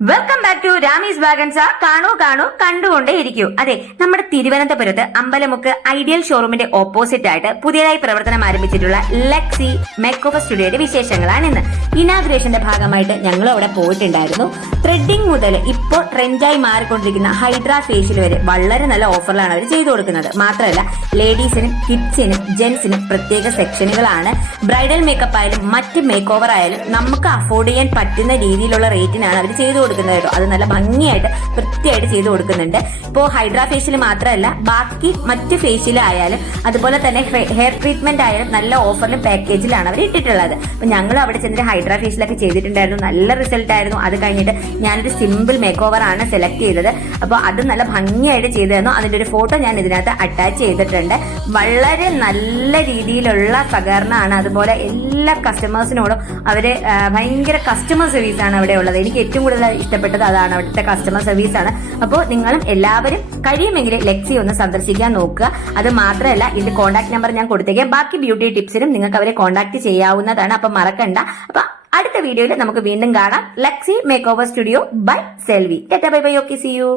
Welcome back to Ramees വാഗൻസ. കാണൂ കാണൂ കണ്ടുകൊണ്ടേ ഇരിക്കൂ. അതെ, നമ്മുടെ തിരുവനന്തപുരത്ത് അമ്പലമുക്ക് ഐഡിയൽ ഷോറൂമിന്റെ ഓപ്പോസിറ്റ് ആയിട്ട് പുതിയതായി പ്രവർത്തനം ആരംഭിച്ചിട്ടുള്ള ലെക്സി മേക്ക് ഓവർ സ്റ്റുഡിയോയുടെ വിശേഷങ്ങളാണ് ഇന്ന്. ഇനാഗ്രേഷന്റെ ഭാഗമായിട്ട് ഞങ്ങൾ അവിടെ പോയിട്ടുണ്ടായിരുന്നു. ത്രെഡിംഗ് മുതൽ ഇപ്പോൾ ട്രെൻഡായി മാറിക്കൊണ്ടിരിക്കുന്ന ഹൈഡ്രാ ഫേഷ്യൽ വരെ വളരെ നല്ല ഓഫറിലാണ് അവർ ചെയ്തു കൊടുക്കുന്നത്. മാത്രമല്ല, ലേഡീസിനും കിഡ്സിനും ജെന്റ്സിനും പ്രത്യേക സെക്ഷനുകളാണ്. ബ്രൈഡൽ മേക്കപ്പ് ആയാലും മറ്റ് മേക്ക് ഓവർ ആയാലും നമുക്ക് അഫോർഡ് ചെയ്യാൻ പറ്റുന്ന രീതിയിലുള്ള റേറ്റിനാണ് അവർ ചെയ്തു കൊടുക്കുന്നത് കേട്ടോ. അത് നല്ല ഭംഗിയായിട്ട് വൃത്തിയായിട്ട് ചെയ്തു കൊടുക്കുന്നുണ്ട്. ഇപ്പോൾ ഹൈഡ്രാ ഫേഷ്യൽ മാത്രമല്ല, ബാക്കി മറ്റ് ഫേഷ്യൽ ആയാലും അതുപോലെ തന്നെ ഹെയർ ട്രീറ്റ്മെന്റ് ആയാലും നല്ല ഓഫറിലും പാക്കേജിലാണ് അവർ ഇട്ടിട്ടുള്ളത്. അപ്പൊ ഞങ്ങൾ അവിടെ ചെന്നിട്ട് ഹൈഡ്രാ ഫേഷ്യലൊക്കെ ചെയ്തിട്ടുണ്ടായിരുന്നു. നല്ല റിസൾട്ട് ആയിരുന്നു. അത് കഴിഞ്ഞിട്ട് ഞാനൊരു സിമ്പിൾ മേക്ക് ഓവർ ആണ് സെലക്ട് ചെയ്തത്. അപ്പോൾ അത് നല്ല ഭംഗിയായിട്ട് ചെയ്തു തന്നു. അതിന്റെ ഒരു ഫോട്ടോ ഞാൻ ഇതിനകത്ത് അറ്റാച്ച് ചെയ്തിട്ടുണ്ട്. വളരെ നല്ല രീതിയിലുള്ള സഹകരണമാണ്. അതുപോലെ എല്ലാ കസ്റ്റമേഴ്സിനോടും അവര് ഭയങ്കര കസ്റ്റമർ സർവീസ് ആണ് അവിടെ ഉള്ളത്. എനിക്ക് ഏറ്റവും കൂടുതൽ ഇഷ്ടപ്പെട്ടത് അതാണ്, അവിടുത്തെ കസ്റ്റമർ സർവീസ് ആണ്. അപ്പോൾ നിങ്ങളും എല്ലാവരും കഴിയുമെങ്കിൽ ലെക്സി ഒന്ന് സന്ദർശിക്കാൻ നോക്കുക. അത് മാത്രമല്ല, ഇതിന്റെ കോൺടാക്ട് നമ്പർ ഞാൻ കൊടുത്തേക്കാം. ബാക്കി ബ്യൂട്ടി ടിപ്സിനും നിങ്ങൾക്ക് അവരെ കോൺടാക്ട് ചെയ്യാവുന്നതാണ്. അപ്പൊ മറക്കണ്ട. അപ്പൊ അടുത്ത വീഡിയോയിൽ നമുക്ക് വീണ്ടും കാണാം. Lexi makeover studio by Selvi. Tata bye bye. Okay, see U.